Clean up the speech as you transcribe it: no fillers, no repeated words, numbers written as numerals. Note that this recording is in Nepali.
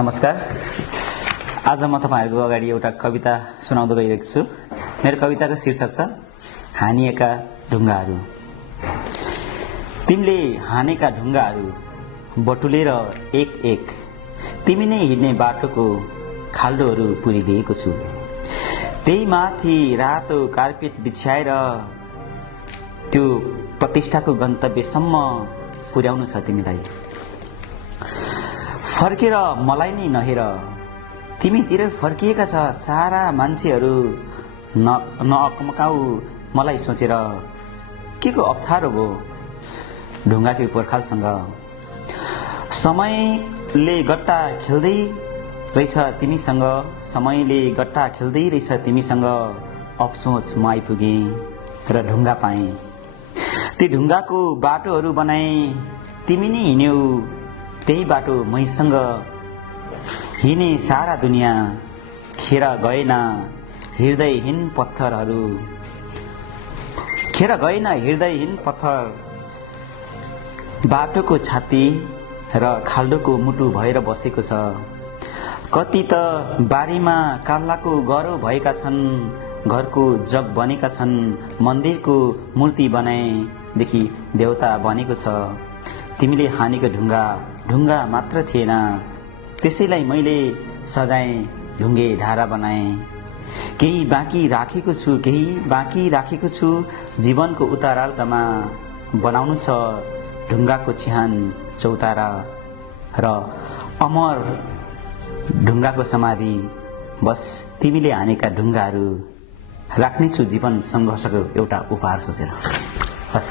नमस्कार। आज म तपाईहरुको अगाडि एउटा कविता सुनाउँदै गइरहेको छु। मेरो कविताको शीर्षक छ हानिएका ढुङ्गाहरू। तिमीले हानेका ढुङ्गाहरू बटुलेर एक एक तिमी नै हिँड्ने बाटोको खाल्डोहरू पुरिदिएको छु। त्यही माथि रातो कार्पेट बिछ्याएर त्यो प्रतिष्ठाको गन्तव्यसम्म पुर्याउनु छ तिमीलाई। फर्केर मलाई नै नहेर, तिमीतिर फर्किएका छ सारा मान्छेहरू। नअकमकाऊ मलाई सोचेर, के को अप्ठ्यारो भो ढुङ्गाकै पर्खालसँग। समयले गट्टा खेल्दै रहेछ तिमीसँग, समयले गट्टा खेल्दै रहेछ तिमीसँग। अफसोच म आइपुगे र ढुङ्गा पाएँ। ती ढुङ्गाको बाटोहरू बनाए, तिमी नै हिँड्यौ त्यही बाटो मैसँग। हिँडे सारा दुनियाँ खेर गएन हृदयहीन पत्थरहरू। खेर गएन हृदयहीन पत्थर, बाटोको छाती र खाल्डोको मुटु भएर बसेको छ। कति त बारीमा काल्लाको गह्रो भएका छन्, घरको जग बनेका छन्, मन्दिरको मूर्ति बनाएदेखि देवता बनेको छ। तिमीले हानेको ढुङ्गा मात्र थिएन, त्यसैलाई मैले सजाएँ, ढुङ्गे ढारा बनाएँ। केही बाँकी राखेको छु, केही बाँकी राखेको छु जीवनको उत्तरार्धमा। बनाउनु छ ढुङ्गाको चिहान चौतारा र अमर ढुङ्गाको समाधि। बस तिमीले हानेका ढुङ्गाहरू राख्नेछु जीवन सङ्घर्षको एउटा उपहार सोचेर। बस।